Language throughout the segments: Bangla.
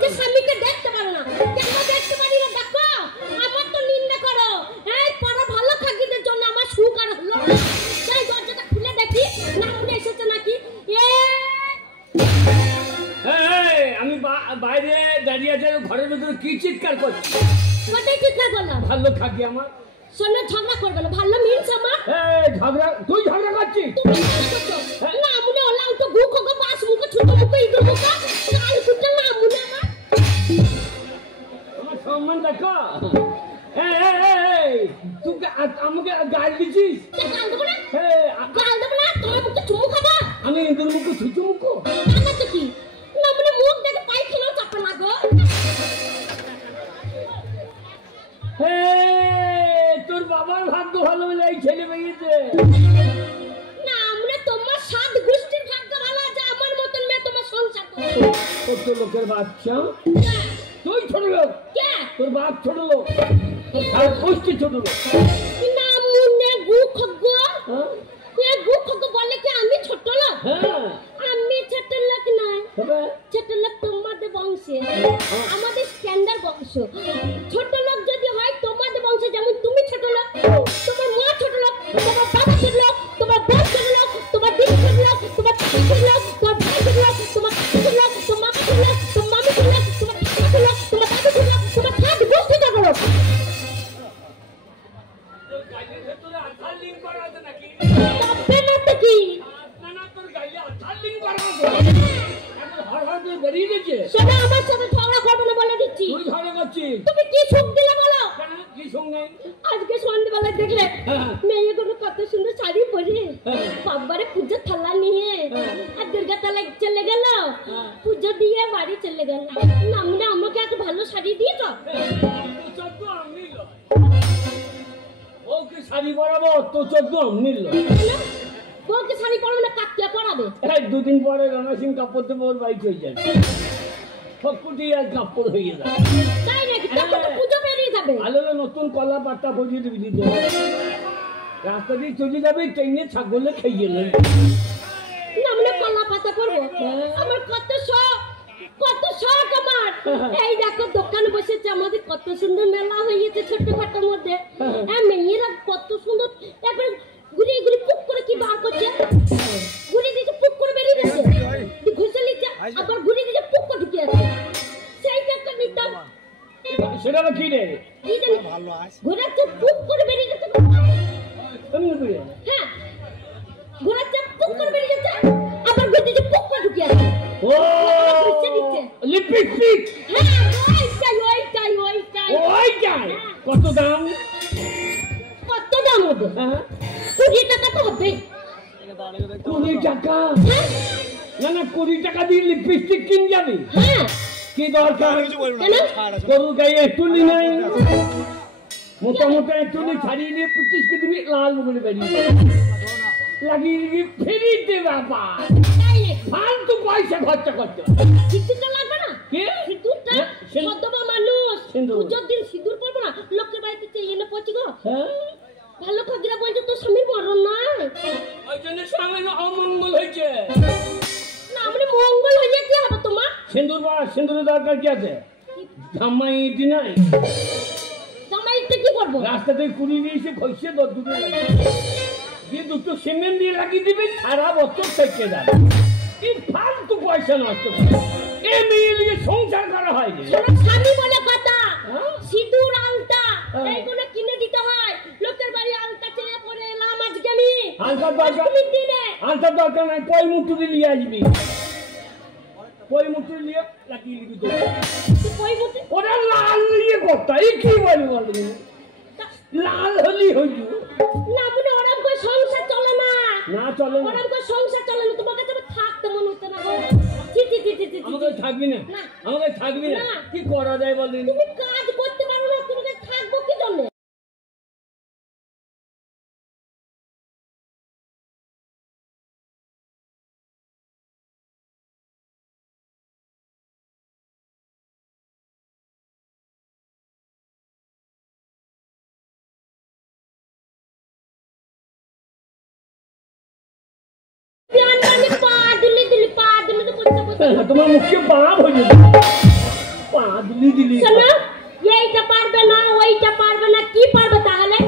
যে স্বামীকে দেখতে পারো না, কেন দেখতে পারি না দেখো? আমার তো নিন্দা করো। এই পাড়া ভালো থাকিদের জন্য আমার সুখ আর হলো না। তাই দরজাটা খুলে দেখি না মনে এসেছে নাকি। আমি বাইরে দাঁড়িয়ে আছে, ঘরের ভিতরে কি চিৎকার করছি? কোথায় চিৎকার করলাম? ভালো খাকি আমার শোনো, ঝগড়া করবে না। ভালো মিলছ আমার। ঝগড়া? তুই ঝগড়া করছিস? না মনে হলো তো গুখ গো পাঁচ মুখ ছোট মুখ ইদুর মুখ কাল কুটা না মনে আমার সম্মান দেখো। তুই আমাকে গাল দিছিস? গাল দেবো না, গাল দেবো না। তোমার মুখে চুমু খাবা? আমি ইদুর মুখ ছুচু মুখ না তো কি না মানে মুখ দেখে পায়খানা চাপা লাগো। তোর বাবার ভাগ্য ভালো বলে এই ছেলে পেয়েছে। না মানে তোমার সাত গোষ্ঠীর ভাগ্য ভালো যে আমার মতন মেয়ে তোমার সংসার করছে। কত লোকের বাচ্চা। তুই ছোট লোক, তোর বাপ ছোট লোক, তোর গোষ্ঠী ছোট লোক। না মুনে গুখ গো গুখ গো বলে কি আমি ছোট লোক? আমি ছোট লোক নয়, ছোট লোক তোমাদের বংশে, আমাদের স্ট্যান্ডার্ড বংশ। ছোট লোক যদি হয় তোমাদের বংশে, যেমন তুমি ছোট লোক, তোমার মা ছোট লোক, তোমার বাবা ছোট লোক, তোমার বোন ছোট লোক, তোমার দিদি ছোট লোক, তোমার চাচি ছোট লোক, তোমার ভাই ছোট লোক, তোমার ছোট লোক, তোমার মামা ছোট লোক, তোমার মামি ছোট লোক, তোমার ঠাকুমা ছোট লোক, তোমার দাদু ছোট লোক, তোমার সাত গোষ্ঠী ছোট লোক। আমার সাথে ঝগড়া করবে না বলে দিচ্ছি। তুমি কি সুখ দিলে বলো? আজকে সন্ধ্যাবেলা দেখলে মেয়েগুলো কত সুন্দর শাড়ি পরে বাবারে পুজোর থালা নিয়ে আর দুর্গা তলায় চলে গেল, পুজো দিয়ে বাড়ি চলে গেল। নামলে আমাকে এত ভালো শাড়ি দিয়েছ? শাড়ি পরাবো তো 14 মিলল। বউকে শাড়ি পরাবে না, কাকিয়া পরাবে। দুদিন পরে রানা সিং কাপড় দেবো, ওর বাইক হয়ে যাবে, সবকুটি আর কাপড় হয়ে যাবে। তাই নাকি? তখন তো পুজো বেরিয়ে যাবে। আলোলে নতুন কলা পাতা বজিয়ে দিবি, দিতে রাস্তা দিয়ে চলে যাবে, ট্রেনে ছাগলে খেয়ে নেবে। নামলে কলা পাতা পরবো? আমার কত শখ, কত শখ আমার। এই দেখো দোকান বসেছে আমাদের, কত সুন্দর মেলা হয়েছে ছোটখাটোর মধ্যে। মেয়েরা কত সুন্দর একবার ঘুরে ঘুরে পুক করে কি বার করছে, ঘুরে দিচ্ছে পুক করে বেরিয়ে যাচ্ছে, ঘুষে নিচ্ছে আবার ঘুরে দিচ্ছে পুক করে ঢুকে যাচ্ছে। সেইটা একটা নিতাম। সেটা কি রে? কি জানি ঘোরাচ্ছে পুক করে বেরিয়ে যাচ্ছে। হ্যাঁ ঘোরাচ্ছে পুক করে বেরিয়ে যাচ্ছে, আবার ঘুরে দিচ্ছে পুক করে ঢুকে যাচ্ছে। ও লিপস্টিক। হ্যাঁ ওইটাই। কত দাম? কত দাম হবে? 20 টাকা তো হবে। 20 টাকা? না 20 টাকা দিয়ে লিপস্টিক কিন যাবি? হ্যাঁ কি দরকার? গরুর গায়ে একটুলি নাই, মোটামোটা একটুলি ছাড়িয়ে দিয়ে 25 কে দিবি, লাল বলে বেরিয়ে লাগিয়ে ফেরিতে বাবা ফালতু পয়সা খরচা করতে। সিঁদুরটা লাগবে না? সিঁদুরটা সদবা মানুষ পুজোর দিন সিঁদুর পরবে না? লোকের বাড়িতে চেয়ে এনে পচি গো। ভালো খাগিরা বলছে তোর স্বামীর মরণ নাই, ওই জন্য স্বামীর অমঙ্গল হয়েছে। না মানে মঙ্গল হয়ে কি হবে তোমার? সিঁদুরের দরকার কি আছে? জামাই ইটি নাই, জামাইটা কি করবো? রাস্তা থেকে কুড়িয়ে নিয়ে এসে খসে দুটো দিয়ে দুটো সিমেন্ট দিয়ে লাগিয়ে দিবি, সারা বছর থেকে যাবে। এই ফালতু পয়সা নষ্ট করে এ মেয়ে নিয়ে সংসার করা হয়। স্বামী বলে কথা, সিঁদুর আলতা এইগুলো কিনে দিতে হয়। লোকের বাড়ি আলতা চেয়ে পড়ে এলাম আজকে আমি। আলতার দরকার নাই, কই মুটুরি নিয়ে আসবি, কই মুটুরি নিয়ে লাগিয়ে দিবি। ওরা লাল নিয়ে কথা কি বলি বলি লাল হলি হইল না মনে ওরকম করে সংসার চলে না। না চলে না, ওরকম করে সংসার চলে না। তোমাকে তো থাকতে মনে হচ্ছে না গো। আমাকে থাকবি না, আমাকে থাকবি না। কি করা যায় বল? তুমি কাজ করতে পারো না, তুমি থাকবো কি জন্য? তোমার মুখে পাপ হয়ে যাবে। দিলি শোনো এইটা পারবে না ওইটা পারবে না কি পারবে তাহলে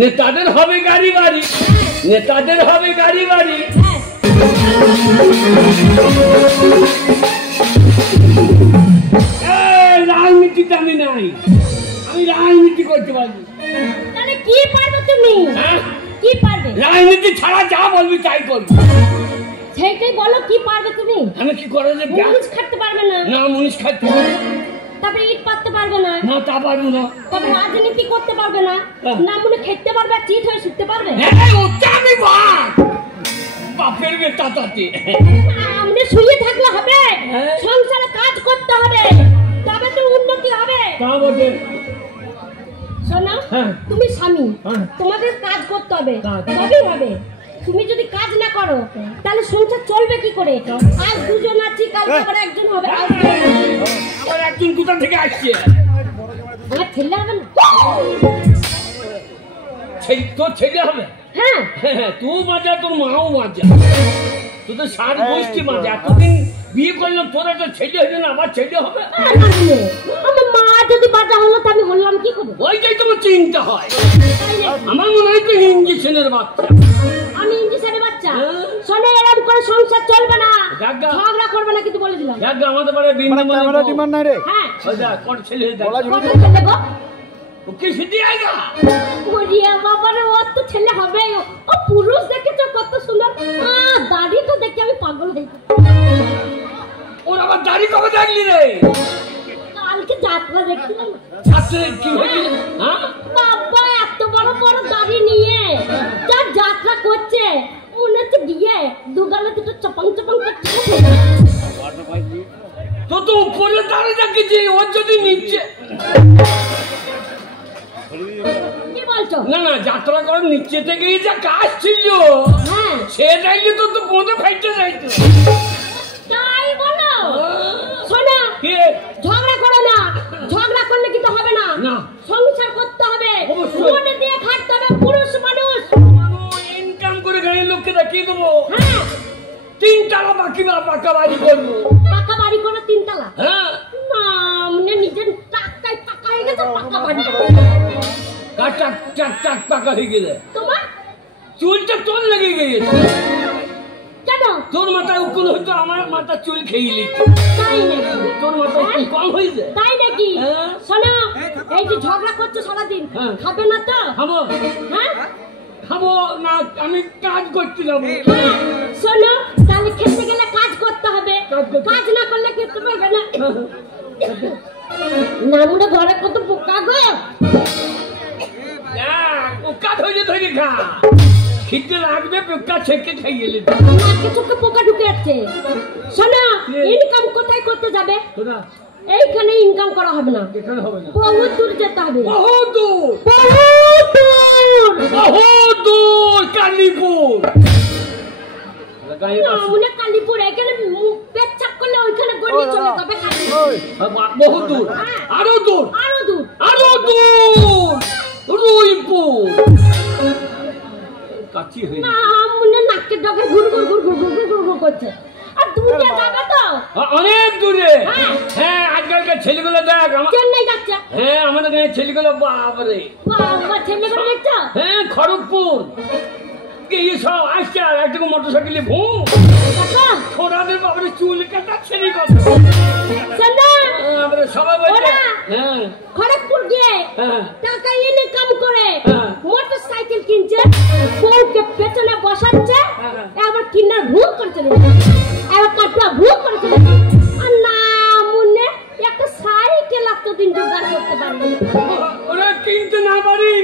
নেতাদের হবে গাড়ি বাড়ি নেতাদের হবে গাড়ি বাড়ি রাজনীতিতে আমি নাই আমি রাজনীতি করতে পারবো তাহলে কি পারবে তুমি কি পারবে রাজনীতি ছাড়া যা বলবি তাই করবি সেইটাই বলো কি পারবে তুমি আমি কি করে যে মুনিশ খাটতে পারবে না না মুনিশ খাটতে পারবে তারপরে ইট পাততে পারবে না না তা পারবো না তবে রাজনীতি করতে পারবে না না মনে খেতে পারবে আর চিট হয়ে শিখতে পারবে আমি বাপের বেটা তাতে আমরা শুয়ে থাকলে হবে সংসারে কাজ করতে হবে তবে তো উন্নতি হবে তা বটে শোনো তুমি স্বামী তোমাদের কাজ করতে হবে তবেই হবে তুমি যদি কাজ না করো তাহলে সংসার চলবে কি করে আজ দুজন আছি কাল আবার একজন হবে আবার একজন কোথা থেকে আসছে আমার ছেলে হবে না তোর ছেলে হবে হ্যাঁ তুই মজা তোর মাও মজা তোদের সার গোষ্ঠী মজা এতদিন বিয়ে করলাম তোর একটা ছেলে হয়ে না আমার ছেলে হবে আমার মা যদি বাজা হলো তো আমি বললাম কি করবো ওইটাই তোমার চিন্তা হয় আমার মনে হয় তো ইঞ্জেকশনের বাচ্চা আমি ইঞ্জেকশনের বাচ্চা শোনো এরকম করে সংসার চলবে না ঝগড়া করবে না কিন্তু বলে দিলাম আমাদের বাড়ি বিন্দু ক্যামেরা ডিমান্ড নাই রে হ্যাঁ কোন ছেলে কি সিদ্ধি আইগা ওরিয়া বাবারে ও তো ছেলে হবে ও পুরুষ দেখেছো কত সুন্দর দাড়িটা দেখে আমি পাগল হয়ে ওর আবার দাড়ি কবে দেখলি রে কালকে যাত্রা দেখছিলাম যাত্রা কি হয়েছিল হ্যাঁ বাবা এত বড় বড় দাড়ি নিয়ে যা যাত্রা করছে মনে হচ্ছে গিয়ে দুগালে দুটো চপং চপং করছে তো উপরে দাঁড়িয়ে দেখেছি ওর যদি নিচ্ছে কি বলছো না না যাত্রা করার নিচে থেকে যা কাজ ছিল হ্যাঁ সেটাই তো তো কোঁদে ফাইতে যাইতো তাই বলো শোনো কি ঝগড়া করো না ঝগড়া করলে কিন্তু হবে না না সংসার করতে হবে মনে দিয়ে খাটতে হবে পুরুষ মানুষ ইনকাম করে গাড়ির লোককে দেখিয়ে দেবো হ্যাঁ 3 টাকা বাকি পাকা বাড়ি করবো পাকা বাড়ি করে 3 তলা হ্যাঁ না মানে নিজের টাকায় পাকা হয়ে গেছে পাকা বাড়ি টাক টাক টাক পাকা হয়ে গেলে তোমার চুলটা তোর লেগে গেছে কেন তোর মাথায় উকুল হইতো আমার মাথা চুল খেয়ে লিখতো তাই নাকি তোর মাথা উকুল কম হয়েছে তাই নাকি শোনো এই যে ঝগড়া করছো সারাদিন খাবে না তো খাবো হ্যাঁ খাবো না আমি কাজ করতে যাবো শোনো তাহলে খেতে গেলে কাজ করতে হবে কাজ না করলে খেতে পারবে না নামুটা ঘরে কত পোকা গো পোকা ধরে ধরে খা খিদে লাগবে পোকা ছেঁকে খাইয়ে নেবে নাকে চোখে পোকা ঢুকে যাচ্ছে শোনো ইনকাম কোথায় করতে যাবে এইখানে ইনকাম করা হবে না এখানে হবে না বহুত দূর যেতে হবে বহুত দূর বহুত দূর বহুত দূর কালীপুর মনে কালীপুর এখানে পেট চাপ করলে ওইখানে গড়ি চলে যাবে বহুত দূর আরো দূর আরো দূর আরো দূর রুইপুর কাছি হয়ে না মনে নাকের ডগে ঘুর ঘুর ঘুর ঘুর ঘুর ঘুর ঘুর করছে আর দূরে যাবে তো অনেক দূরে হ্যাঁ আজকালকার ছেলেগুলো দেখ চেন্নাই যাচ্ছে হ্যাঁ আমাদের গাঁয়ের ছেলেগুলো বাবারে বাবা ছেলেগুলো দেখছো হ্যাঁ খড়গপুর এই সব আসছে আর একটু মোটরসাইকেলে ভুম ছোড়াদের বাবারে চুল কাটা ছেলে কত সবাই বলছে হ্যাঁ খড়গপুর গিয়ে টাকা ইনকাম করে মোটরসাইকেল কিনছে বউকে পেছনে বসাচ্ছে আবার কিনার ভুল করে চলে আবার কাটুয়া ভুল করে চলে আর না মনে একটা সাইকেল এতদিন জোগাড় করতে পারবে ওরা কিনতে না পারি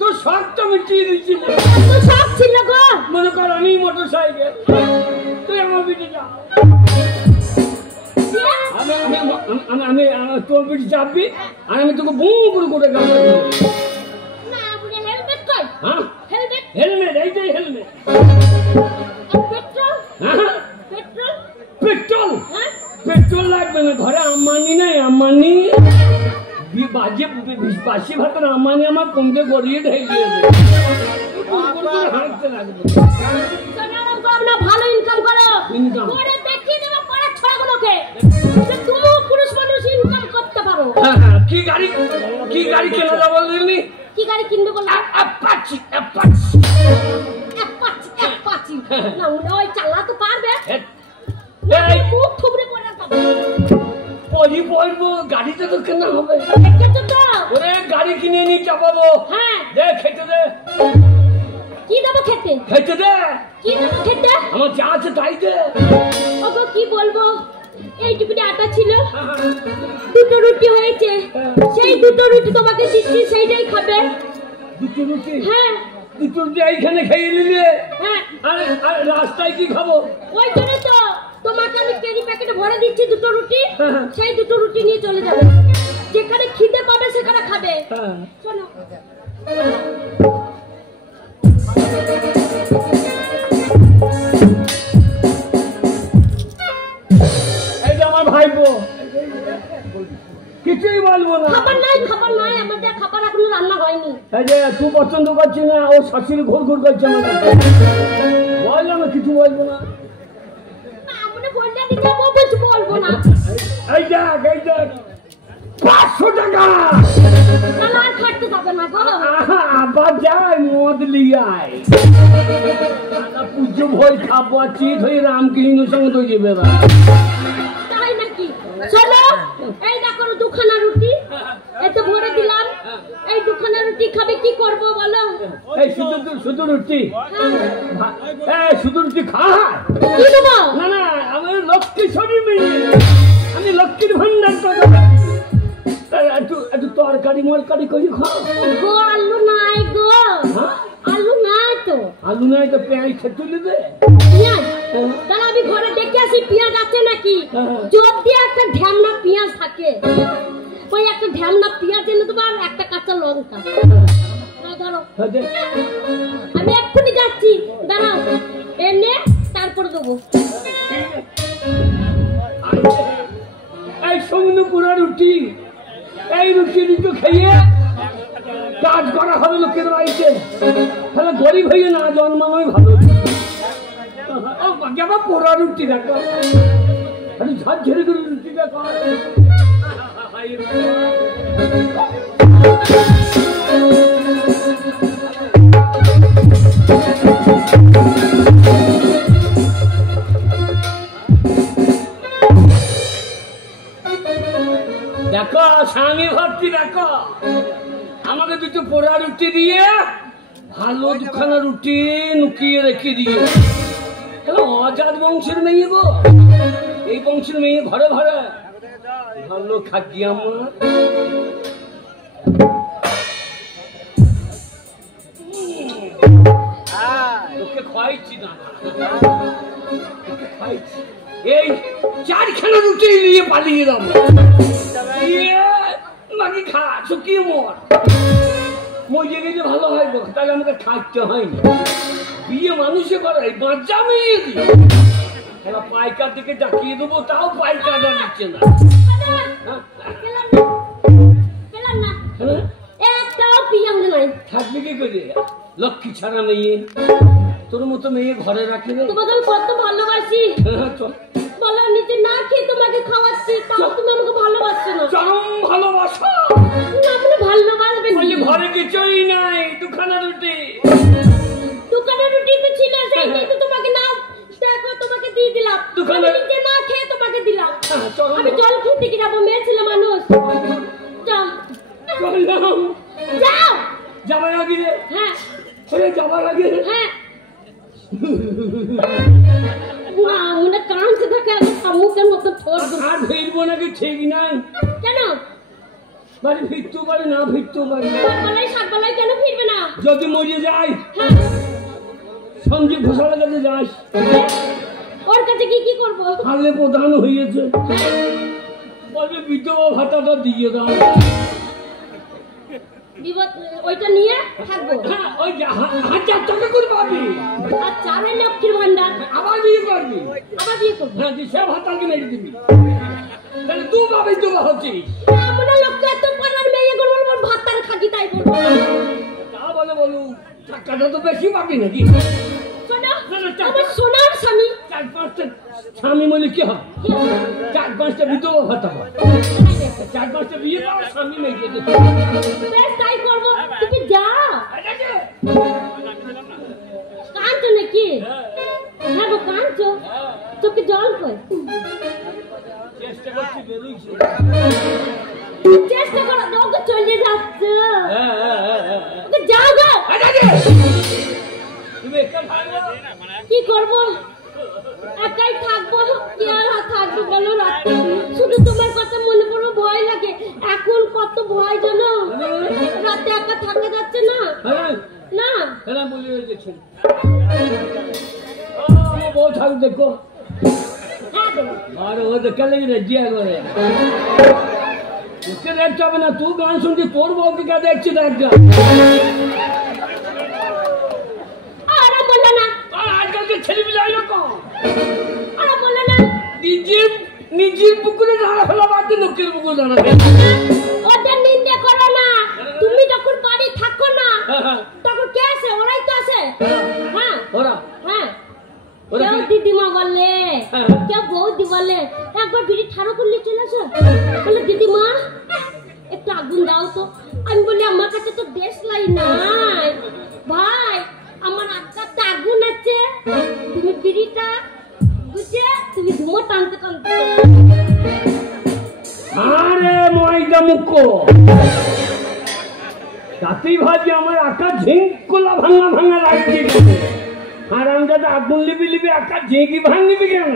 তো শখটা মিটিয়ে দিচ্ছিল তো শখ ছিল গো মনে কর আমি মোটরসাইকেল তুই আমার পিঠে যা আমি তোর পিঠে চাপবি আর আমি তোকে বুম করে করে গান না বুঝে হেলমেট কই হ্যাঁ হেলমেট হেলমেট এইটাই হেলমেট পেট্রোল হ্যাঁ পেট্রোল পেট্রোল হ্যাঁ পেট্রোল লাগবে না ঘরে আম্বানি নাই আম্বানি বাসি ভাত রামানি আমার কমতে গড়িয়ে ঢেকে হাঁটতে লাগবে। ভালো ইনকাম করো, ইনকাম করে দেখিয়ে দেবো পাড়ার ছড়াগুলোকে যে তুমিও পুরুষ মানুষ ইনকাম করতে পারো। হ্যাঁ কি গাড়ি কেনা যাবো বললি? কি গাড়ি কিনবে বললে? অ্যাপাচি না ওই চালা তো পারবে। এই খুব থুবড়ে পড়ে যাবে। পরি পড়বো, গাড়িতে তো কেনা হবে। দেখেছো তো? ওরে গাড়ি কিনে নিয়ে চাপাবো। হ্যাঁ দে খেতে দে। কি দেবো খেতে? খেতে দে। কি দেবো খেতে? আমার যা আছে তাই দে। ওগো কি বলবো, এইটুকুনি আটা ছিল, দুটো রুটি হয়েছে, সেই দুটো রুটি তোমাকে দিচ্ছি, সেইটাই খাবে। দুটো রুটি? হ্যাঁ দুটো রুটি এইখানে খেয়ে নিলে? হ্যাঁ। আর রাস্তায় কি খাবো? ওই জন্য তো তোমাকে আমি ক্যারি প্যাকেটে ভরে দিচ্ছি দুটো রুটি, সেই দুটো রুটি নিয়ে চলে যাবে, যেখানে খিদে পাবে সেখানে খাবে। শোনো এই যে আমার ভাইপো, কিছুই বলবো না। খাবার নাই আমাদের খাবার এখনো রান্না হয়নি। এই যে তুই পছন্দ করছি না, ও শাশুড়ি ঘুর করছে আমাকে, বল আমি কিছু বলবো না। আমরা বললে দিতে বলছি বলবো না। এই দেখ 500 টাকা। তাহলে আর খাটতে যাবে না গো। আবার যাই মদ লিয়াই পুজো ভয় খাবো, চিত হয়ে রামকৃষ্ণের সঙ্গে তো যাবে না। তাই নাকি? চলো এই দেখো দুখানা রুটি এতে ভরে দিলাম, এই দুখানা রুটি খাবে, কি করব বলো? এই শুধু রুটি? এই শুধু রুটি খাওয়া? কি দেবো? না আমি লক্ষ্মী ছবি মেয়ে, আমি লক্ষ্মীর ভান্ডার একটু তরকারি মরকারি করে খাও গো। আলু নাই গো। আলু নাই তো। আলু নাই তো পেঁয়াজ খেতে দেবে? পেঁয়াজ? তাহলে আমি ঘরে দেখে আসি পেঁয়াজ আছে নাকি, যদি একটা ঢ্যামনা পেঁয়াজ থাকে, ওই একটা ঢ্যামনা পেঁয়াজ এনে দেবো আর একটা কাঁচা লঙ্কা। ধরো আমি এক্ষুনি যাচ্ছি, দাঁড়াও, এনে তারপরে দেবো। এই সঙ্গে পুরো রুটি, এই রুটি দুটো খেয়ে কাজ করা হবে লোকের বাড়িতে, তাহলে গরিব হয়ে না জন্মানোই ভালো। আবার পোড়া রুটি দেখো, ঝাড় ঝেড়ে করে রুটি দেখো। দেখো স্বামী ভর্তি, দেখো আমাকে দুটো পোড়া রুটি দিয়ে ভালো দুখানা রুটি নুকিয়ে রেখে দিয়ে। অজাত বংশের মেয়ে গো, এই বংশের মেয়ে ঘরে ঘরে ভালো খাকি আমার। তোকে খাইছি না, খাইছি এই 4খানা রুটি নিয়ে পালিয়ে যাবো। মাকে খা শুকিয়ে মরে গেলে ভালো হয়, তাহলে আমাকে খাইতে হয়নি। বিয়ে মানুষে করাই বাচ্চা মেয়ে দিয়ে পাইকার দিকে ডাকিয়ে দেবো, তাও পাইকারটা দিচ্ছে না। থাকবে কি করে? লক্ষ্মী ছাড়া মেয়ে, তোর মতো মেয়ে ঘরে রাখে না। তোমাকে আমি কত ভালোবাসি, বলো নিজে না খেয়ে তোমাকে খাওয়াচ্ছি, তাও তুমি আমাকে ভালোবাসছো না। চরম ভালোবাসা। আপনি ভালোবাসবেন ঘরে কিছুই নাই, দুখানা রুটি তো ছিল, সেইটাই তো তোমাকে না দেখো তোমাকে দিয়ে দিলাম, নিজে না খেয়ে তোমাকে দিলাম। আমি জল খেতে কি যাবো, মেয়ে ছিল মানুষ। যাও যাবার আগে। হ্যাঁ যাবার আগে। হ্যাঁ মনে কাঁদতে থাকে, মুখের মতো আর ফিরবো নাকি ঠিক নাই। কেন বাড়ি ফিরতেও পারি না ফিরতেও পারি। সাতবেলায় কেন ফিরবে না? যদি মরে যাই সঞ্জীব ঘোষালের কাছে যাস, ওর কাছে কি করবো? হালে প্রধান হয়েছে, বলবে বিধবা ভাতাটা দিয়ে দাও। ওইটা নিয়ে থাকবো। ওই 1000 টাকা করে পাবি, আর চারে লক্ষ্মীর ভান্ডার। আবার বিয়ে করবি? আবার বিয়ে করবো। হ্যাঁ, সে ভাতাকে মেরে দিবি, তাহলে তুই পাবি, তুই হচ্ছিস। আমরা লক্ষ্য এত পাড়ার মেয়ে টাকাটা তো বেশি পাবি নাকি? শোনো, আমার সোনার স্বামী। 4-5টা স্বামী বলে কি হয়? 4-5টা বিধবা ভাতা হয়। 4-5টা বিয়ে পাওয়া স্বামী নেই যেতে। বেশ তাই করবো, তুমি যাও। কাঁদছো নাকি? হ্যাঁ গো কাঁদছো, চোখে জল কই? চেষ্টা করছি বেরোইছি। চেষ্টা করো, ওকে চলে যাচ্ছে। ওকে যাও গো। তুমি একটা ভালো কি করবো, একাই থাকবো, কি আর থাকবো বলো? রাতে শুধু তোমার কথা মনে পড়ো, ভয় লাগে। এখন কত ভয় জানো, রাতে একা থাকা যাচ্ছে না। না হ্যাঁ বলে গেছেন বউ থাক দেখো। আর ও দেখে লেগে রেজিয়া করে ওকে দেখতে হবে না। তুই গান শুনছি, তোর বউকে কে দেখছি দেখা। আরে বললো না, আজকালকে ছেলে মিলে এরকম আরে বললো না। নিজের পুকুরে দাঁড়া ফেলা বাদ দিয়ে লোকের পুকুরে দাঁড়াবে। ওদের নিন্দে করো না। তুমি যখন বাড়ি থাকো না তখন কে আসে? ওরাই তো আসে। হ্যাঁ ওরা হ্যাঁ, কেউ দিদিমা বললে, কেউ বৌদি বলে। একবার বিড়ি ঠাড়ো করলে চলে আসো, বলে দিদিমা একটু আগুন দাও তো। আমি বলি আমার কাছে তো দেশলাই নাই ভাই, আমার আত্মাতে আগুন আছে। তুমি বিড়িটা বুঝে তুমি ধুমো টানতে টানতে। আরে ময়দা মুখ তাতেই ভাজি আমার আঁকা ঝিঙ্কুলা ভাঙা ভাঙা লাগছে। আর আমি আগুন লিবি লিবি আঁকা ঝিঁকি ভাঙিবি কেন?